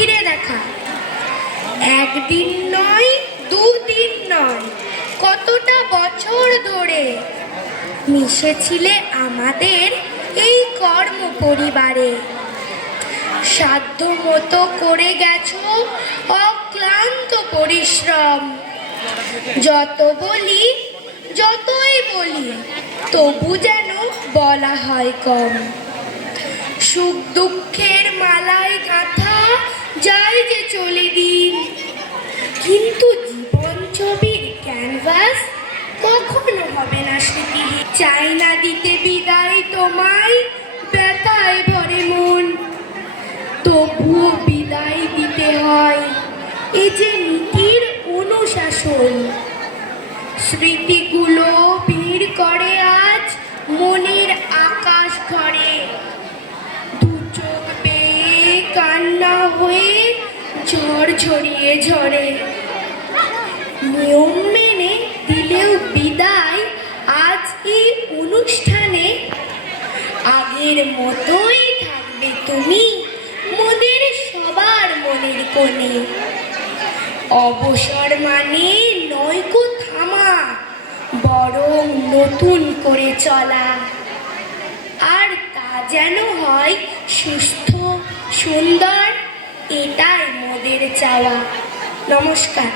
ফিরে দেখা। একদিন নয়, দুদিন নয়, কতটা বছর ধরে মিশেছিলে আমাদের এই কর্ম পরিবারে। সাধ্য মতো করে গেছো অক্লান্ত পরিশ্রম। যতই বলি তবু যেন বলা হয় কম। সুখ দুঃখের মালায় গাঁথা যায় যে চলে দিন, কিন্তু জীবন ছবির ক্যানভাস কখনো হবে না স্মৃতি। চাই না দিতে বিদায় তোমায়, ব্যথায় ভরে মন, তবুও বিদায় দিতে হয়, এ যে নীতির অনুশাসন। স্মৃতিগুলো ভিড় করে আজ মনের আকাশ ঘরে, দু চোখ বেয়ে কান্না হয়ে ঝড় ঝরিয়ে ঝরে। নিয়ম মেনে দিলেও বিদায় আজ এই অনুষ্ঠানে, আগের মতোই থাকবে তুমি মোদের সবার মনের কোণে। অবসর মানে নয়কো থামা, বরং নতুন করে চলা, আর তা যেন হয় সুস্থ সুন্দর, এটাই মোদের চাওয়া। নমস্কার।